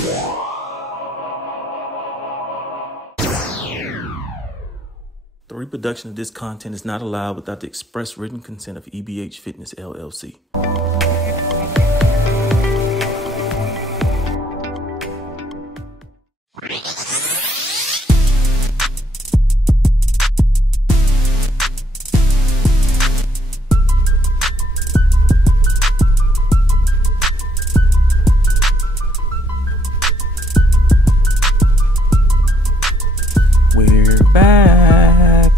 The reproduction of this content is not allowed without the express written consent of EBH Fitness, LLC. We're back.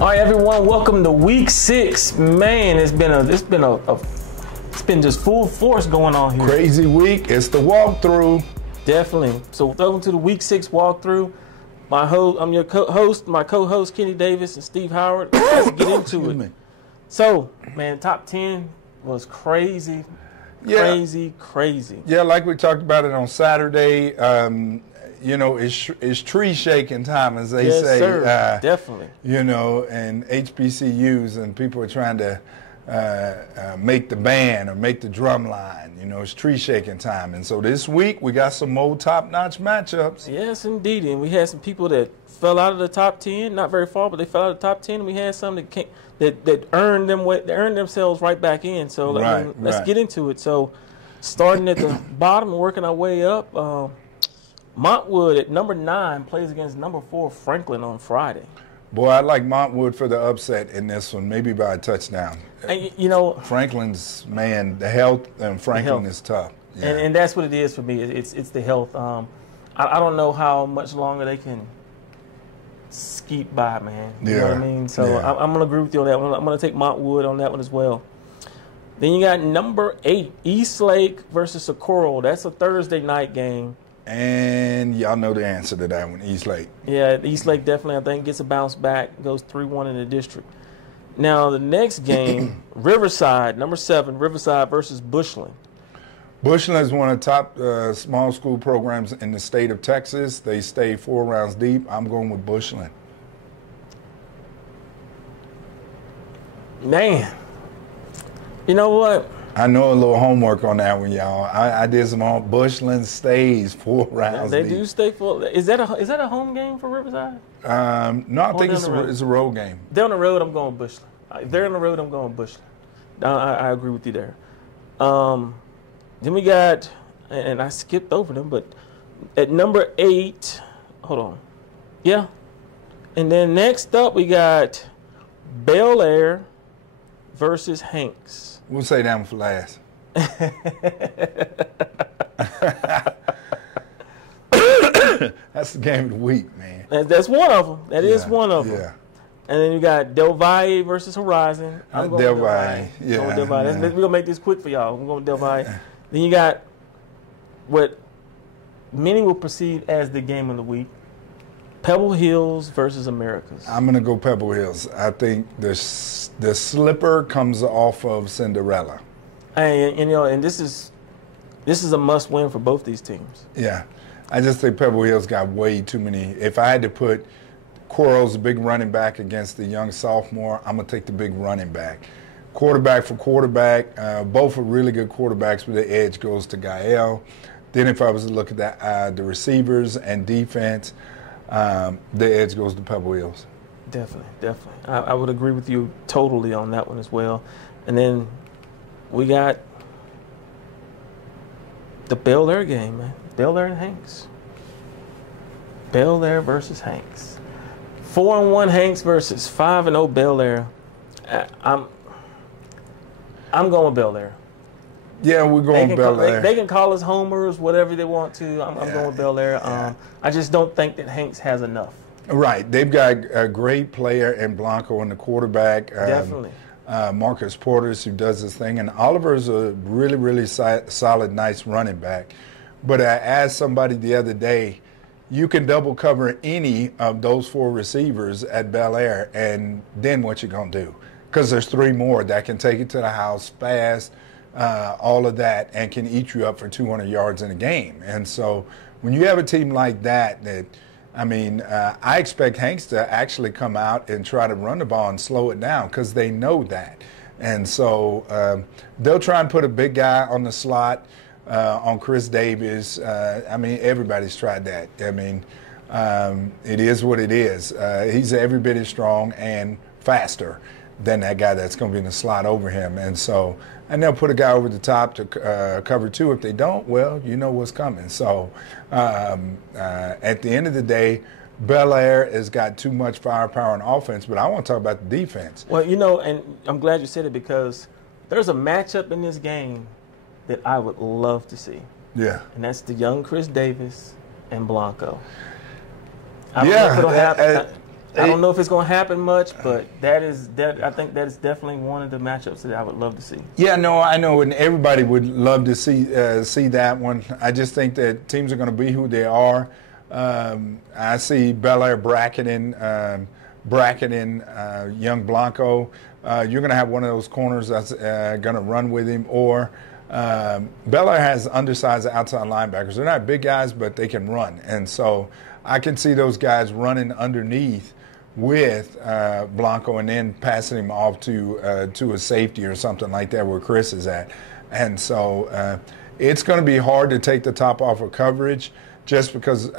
All right, everyone, welcome to week 6. Man, it's been just full force going on here. Crazy week. It's the walkthrough. Definitely. So welcome to the week 6 walkthrough. I'm your co-host, my co-host Kenny Davis and Steve Howard. Let's get into it. So, man, top 10 was crazy. Yeah. Crazy. Yeah, like we talked about it on Saturday. You know, it's tree shaking time, as they say. Sir. Definitely. You know, and HBCUs, and people are trying to make the band or make the drum line. You know, it's tree shaking time. And so this week we got some more top-notch matchups. Yes, indeed. And we had some people that fell out of the top 10, not very far, but they fell out of the top 10. And we had some that earned themselves right back in. So let's get into it. So starting at the bottom and working our way up, Montwood at number 9 plays against number 4 Franklin on Friday. Boy, I like Montwood for the upset in this one, maybe by a touchdown. And, you know, Franklin's, man, the health and Franklin is tough. Yeah. And that's what it is for me. It's the health. I don't know how much longer they can skeet by, man. You know what I mean? So I'm going to agree with you on that one. I'm going to take Montwood on that one as well. Then you got number 8, Eastlake versus Socorro. That's a Thursday night game. And y'all know the answer to that one, Eastlake. Yeah, Eastlake definitely, I think, gets a bounce back, goes 3-1 in the district. Now, the next game, Riverside, number 7, Riverside versus Bushland. Bushland is one of the top small school programs in the state of Texas. They stay 4 rounds deep. I'm going with Bushland. Man, you know what? I know a little homework on that one, y'all. I did some on Bushland stays 4 rounds They deep. do stay full. Is that a home game for Riverside? No, I think it's a road game. Down the road, I'm going Bushland. If they're on the road, I'm going Bushland. I agree with you there. Then we got, and I skipped over them, but at number 8, hold on. Yeah. And then next up, we got Bel Air versus Hanks. We'll say that one for last. That's the game of the week, man. That's one of them. That is one of them. Yeah. And then you got Del Valle versus Horizon. I'm going Del with Valle. Yeah. Del Valle. We're going to make this quick for y'all. I'm going with Del Valle. Then you got what many will perceive as the game of the week, Pebble Hills versus Americas. I'm going to go Pebble Hills. I think the slipper comes off of Cinderella. And you know, and this is a must-win for both these teams. Yeah. I just think Pebble Hills got way too many. If I had to put Coral's big running back against the young sophomore, I'm going to take the big running back. Quarterback for quarterback, both are really good quarterbacks, but the edge goes to Gael. Then if I was to look at the receivers and defense, the edge goes to Pebble Hills. Definitely. I would agree with you totally on that one as well. And then we got the Bel Air game, man. Bel Air and Hanks. Bel Air versus Hanks. 4-1 Hanks versus 5-0 Bel Air. I'm going with Bel Air. Yeah, we're going Bel Air. They can call us homers, whatever they want to. I'm going with Bel Air. Yeah. I just don't think that Hanks has enough. Right. They've got a great player in Blanco and the quarterback. Definitely. Marcus Portis, who does his thing. And Oliver's a really, really solid, nice running back. But I asked somebody the other day, you can double cover any of those 4 receivers at Bel Air, and then what you going to do? Because there's 3 more that can take it to the house fast, all of that, and can eat you up for 200 yards in a game. And so when you have a team like that, I expect Hanks to actually come out and try to run the ball and slow it down because they know that. And so they'll try and put a big guy on the slot on Chris Davis. I mean, everybody's tried that. I mean, it is what it is. He's every bit as strong and faster than that guy that's going to be in the slot over him. And they'll put a guy over the top to cover two. If they don't, well, you know what's coming. So at the end of the day, Bel Air has got too much firepower on offense, but I want to talk about the defense. Well, and I'm glad you said it, because there's a matchup in this game that I would love to see. Yeah. And that's the young Chris Davis and Blanco. I don't know if it'll happen. I don't know if it's going to happen much, but I think that is definitely one of the matchups that I would love to see. Yeah, no, I know, and everybody would love to see that one. I just think that teams are going to be who they are. I see Bel Air bracketing young Blanco. You're going to have one of those corners that's going to run with him, or Bel Air has undersized outside linebackers. They're not big guys, but they can run, and so I can see those guys running underneath with Blanco and then passing him off to a safety or something like that where Chris is at. And so it's going to be hard to take the top off of coverage, just because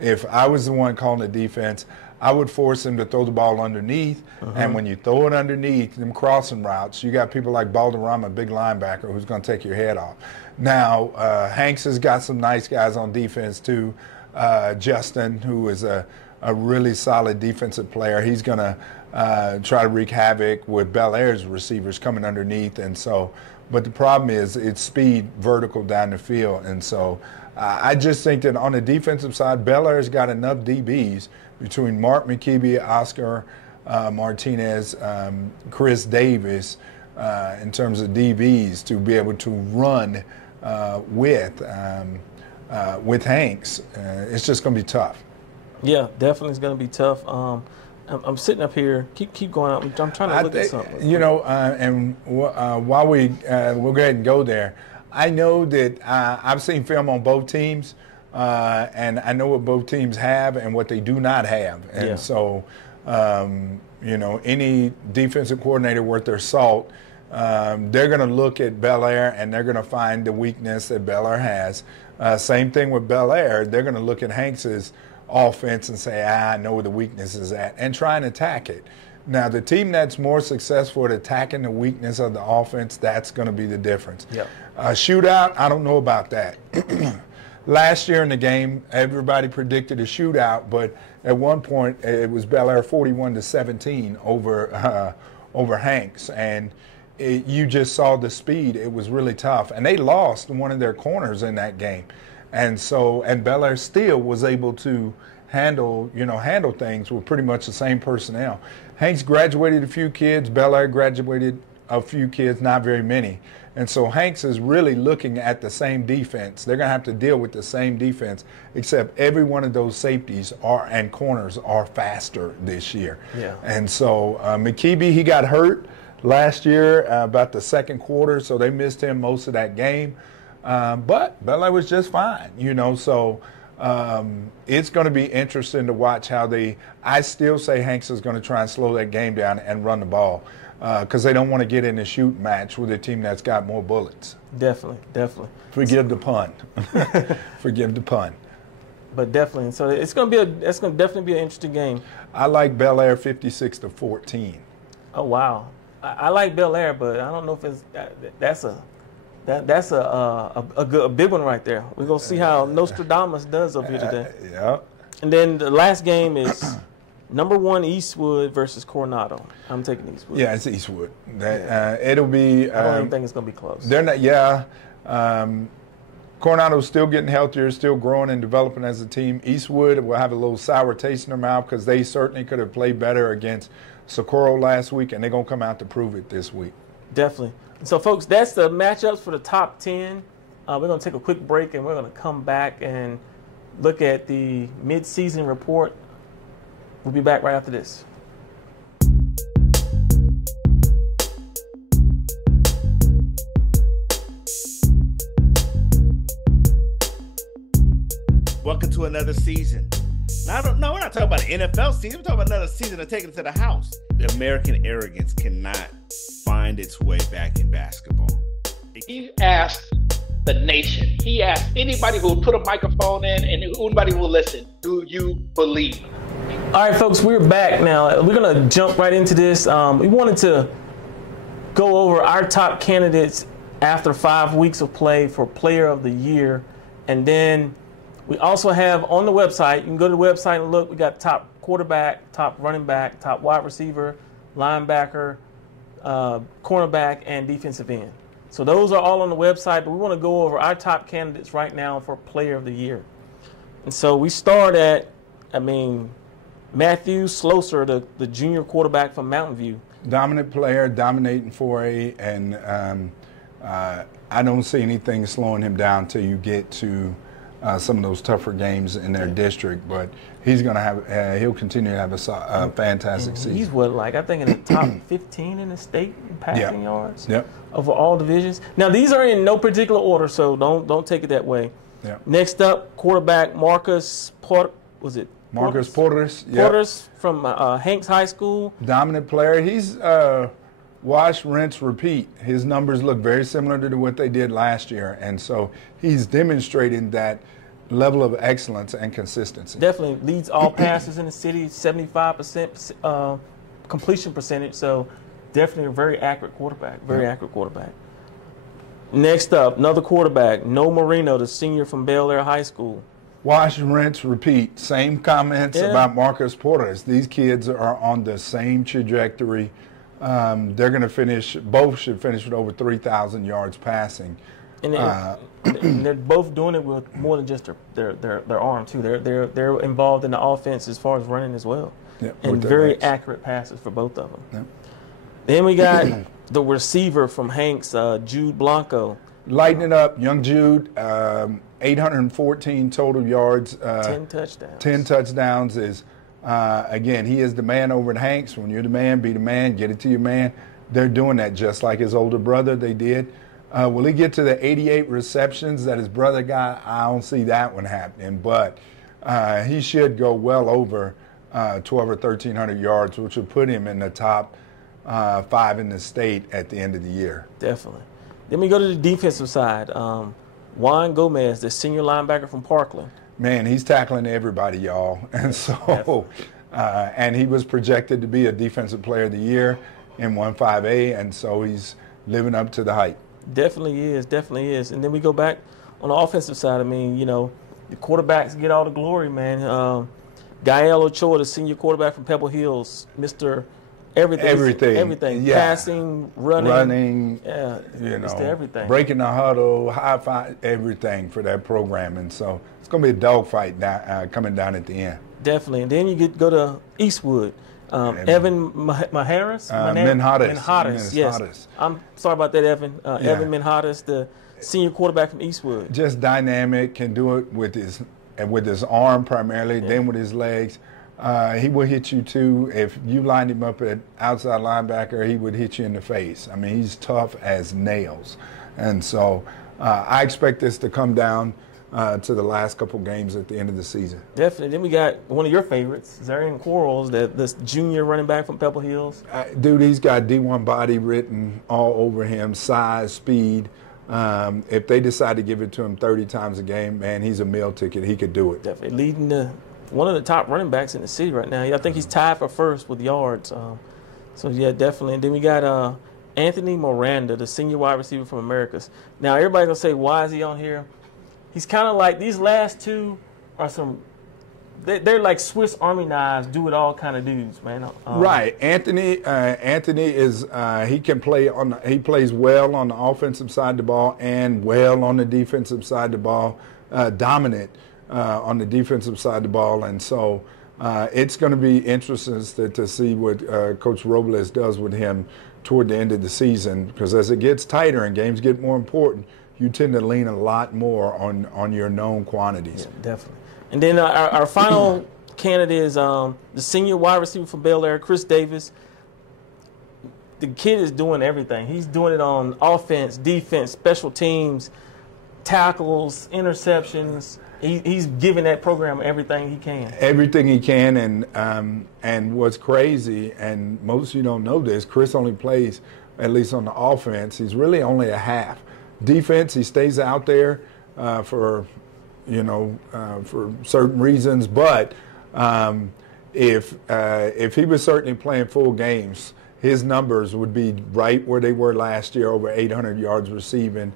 if I was the one calling the defense, I would force him to throw the ball underneath. And when you throw it underneath, them crossing routes, you got people like Balderrama, a big linebacker, who's going to take your head off. Now, Hanks has got some nice guys on defense too. Justin, who is a really solid defensive player, he's going to try to wreak havoc with Bel Air's receivers coming underneath. And so, but the problem is it's speed vertical down the field. And so I just think that on the defensive side, Bel Air's got enough DBs between Mark McKeeby, Oscar Martinez, Chris Davis, in terms of DBs, to be able to run with Hanks. It's just going to be tough. Yeah, definitely it's going to be tough. I'm sitting up here. Keep going up. I'm trying to look at something. You know, while we'll go ahead and go there, I know that I've seen film on both teams, and I know what both teams have and what they do not have. And so, you know, any defensive coordinator worth their salt, they're going to look at Bel Air and they're going to find the weakness that Bel Air has. Same thing with Bel Air. They're going to look at Hanks's offense and say, I know where the weakness is at, and try and attack it. Now, the team that's more successful at attacking the weakness of the offense, that's going to be the difference. Yep. Shootout, I don't know about that. Last year in the game, everybody predicted a shootout, but at one point it was Bel Air 41-17 over Hanks, and you just saw the speed. It was really tough, and they lost one of their corners in that game, and Bel Air still was able to handle things with pretty much the same personnel. Hanks graduated a few kids, Bel Air graduated a few kids, not very many. And so Hanks is really looking at the same defense. They're going to have to deal with the same defense, except every one of those safeties and corners are faster this year. Yeah. And so McKeeby, he got hurt last year about the second quarter, so they missed him most of that game. But Bel Air was just fine, so it's going to be interesting to watch how I still say Hanks is going to try and slow that game down and run the ball, because they don't want to get in a shoot match with a team that's got more bullets. Definitely. Forgive the pun. Forgive the pun. But definitely, so it's going to definitely be an interesting game. I like Bel Air 56-14. Oh wow, I like Bel Air, but I don't know if that's a big one right there. We're gonna see how Nostradamus does up here today. Yeah. And then the last game is number 1 Eastwood versus Coronado. I'm taking Eastwood. Yeah, it's Eastwood. It'll be. I don't even think it's gonna be close. They're not. Yeah. Coronado's still getting healthier, still growing and developing as a team. Eastwood will have a little sour taste in their mouth because they certainly could have played better against Socorro last week, and they're going to come out to prove it this week. Definitely. So, folks, that's the matchups for the top 10. We're going to take a quick break, and we're going to come back and look at the mid-season report. We'll be back right after this. Welcome to another season. Now, we're not talking about an NFL season. We're talking about another season of taking it to the house. The American arrogance cannot find find its way back in basketball. He asked the nation. He asked anybody who would put a microphone in and anybody who will listen, do you believe? All right, folks, we're back now. We're going to jump right into this. We wanted to go over our top candidates after 5 weeks of play for Player of the Year. And then we also have on the website, you can go to the website and look, we got top quarterback, top running back, top wide receiver, linebacker, cornerback, and defensive end. So those are all on the website, but we want to go over our top candidates right now for Player of the Year. And so we start at, Matthew Sloser, the junior quarterback from Mountain View. Dominant player, dominating 4A, and I don't see anything slowing him down till you get to some of those tougher games in their district. But he's going to have, he'll continue to have a fantastic season. He's I think in the top 15 in the state in passing yards of all divisions. Now these are in no particular order, so don't take it that way. Yep. Next up, quarterback Marcus Porter from Hanks High School. Dominant player. He's wash, rinse, repeat. His numbers look very similar to what they did last year, and so he's demonstrating that level of excellence and consistency. Definitely leads all passes in the city, 75% completion percentage, so definitely a very accurate quarterback, accurate quarterback. Next up, another quarterback, No Marino, the senior from Bel Air High School. Wash, rinse, repeat. Same comments about Marcus Porter. These kids are on the same trajectory. They're going to finish, both should finish with over 3,000 yards passing. And they're both doing it with more than just their arm, too. They're involved in the offense as far as running as well. Yep, and very accurate passes for both of them. Yep. Then we got the receiver from Hanks, Jude Blanco. Lighting it up, young Jude, 814 total yards. 10 touchdowns. 10 touchdowns is, again, he is the man over at Hanks. When you're the man, be the man, get it to your man. They're doing that just like his older brother, they did. Will he get to the 88 receptions that his brother got? I don't see that one happening, but he should go well over 1,200 or 1,300 yards, which would put him in the top 5 in the state at the end of the year. Definitely. Then we go to the defensive side. Juan Gomez, the senior linebacker from Parkland. Man, he's tackling everybody, y'all. And so, and he was projected to be a defensive player of the year in 1-5A, and so he's living up to the hype. Definitely is. And then we go back on the offensive side. The quarterbacks get all the glory, man. Gael Ochoa, the senior quarterback from Pebble Hills, Mr. Everything. Yeah. Passing, running. Yeah, Mr. Everything. Breaking the huddle, high five, everything for that program. And so it's going to be a dogfight coming down at the end. Definitely. And then you go to Eastwood. Evan Maharis? Minhadas. Yes. I'm sorry about that, Evan. Evan Minhadas, the senior quarterback from Eastwood. Just dynamic, can do it with his arm primarily, then with his legs. He will hit you too. If you lined him up at outside linebacker, he would hit you in the face. He's tough as nails. And so I expect this to come down to the last couple games at the end of the season. Definitely. Then we got one of your favorites, Zarian Quarles, this junior running back from Pebble Hills. Dude, he's got D1 body written all over him, size, speed. If they decide to give it to him 30 times a game, man, he's a meal ticket. He could do it. Definitely leading one of the top running backs in the city right now. I think he's tied for first with yards. So, yeah, definitely. And then we got Anthony Miranda, the senior wide receiver from Americas. Now, everybody's going to say, why is he on here? He's kind of like, these last two are they're like Swiss Army knives, do-it-all kind of dudes, man. Right. Anthony is, he plays well on the offensive side of the ball and well on the defensive side of the ball, dominant on the defensive side of the ball. And so it's going to be interesting to see what Coach Robles does with him toward the end of the season, because as it gets tighter and games get more important, you tend to lean a lot more on your known quantities. Yeah, definitely. And then our final candidate is the senior wide receiver from Bel Air, Chris Davis. The kid is doing everything. He's doing it on offense, defense, special teams, tackles, interceptions. he's giving that program everything he can. Everything he can, and what's crazy, and most of you don't know this, Chris only plays, at least on the offense, he's really only a half. Defense, he stays out there for certain reasons, but if he was certainly playing full games, his numbers would be right where they were last year, over 800 yards receiving,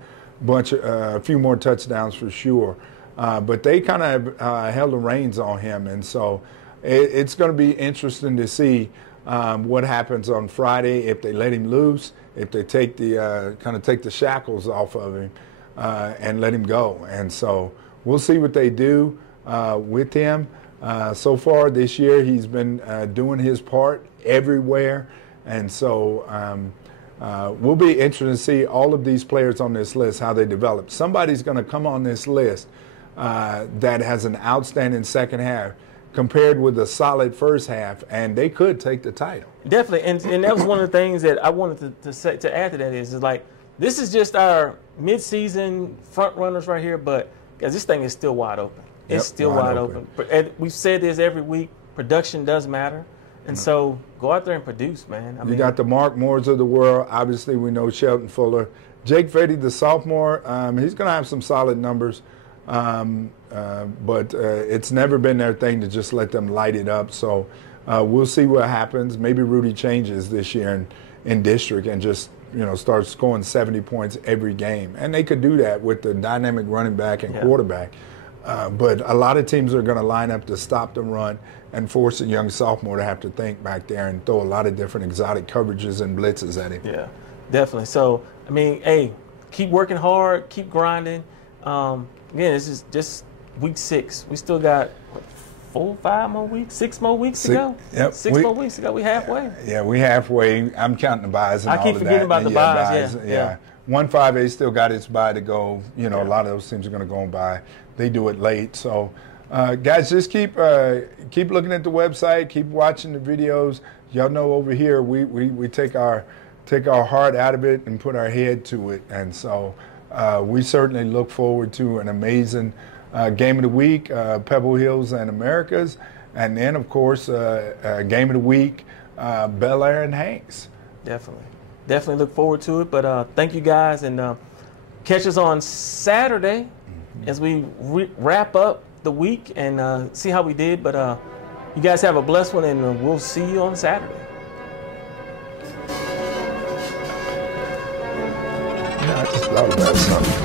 a few more touchdowns for sure. But they kind of held the reins on him, and so it's going to be interesting to see what happens on Friday if they let him loose, if they take the shackles off of him and let him go. And so we'll see what they do with him. So far this year, he's been doing his part everywhere, and so we'll be interested to see all of these players on this list, how they develop. Somebody's going to come on this list that has an outstanding second half compared with a solid first half, and they could take the title. Definitely, and that was one of the things that I wanted to add to that is like, this is just our midseason front runners right here, but guys, this thing is still wide open. It's still wide open. And we've said this every week, production does matter, and so go out there and produce, man. You got the Mark Moores of the world. Obviously, we know Shelton Fuller. Jake Fetty, the sophomore, he's going to have some solid numbers. But it's never been their thing to just let them light it up. So we'll see what happens. Maybe Rudy changes this year in district and just starts scoring 70 points every game. And they could do that with the dynamic running back and quarterback. But a lot of teams are going to line up to stop the run and force a young sophomore to have to think back there and throw a lot of different exotic coverages and blitzes at him. Yeah, definitely. So, hey, keep working hard, keep grinding. Again, this is just week 6. We still got 6 more weeks to go. Yep. 6 more weeks to go. We halfway. Yeah, we halfway. I'm counting the buys and all of that. I keep forgetting about the buys. Yeah. 1-5A still got its bye to go. A lot of those teams are going to go on bye. They do it late. So, guys, just keep looking at the website. Keep watching the videos. Y'all know over here we take our heart out of it and put our head to it. And so we certainly look forward to an amazing game of the week, Pebble Hills and Americas. And then, of course, game of the week, Bel Air and Hanks. Definitely look forward to it. But thank you guys, and catch us on Saturday as we wrap up the week and see how we did. But you guys have a blessed one, and we'll see you on Saturday. I just thought about something.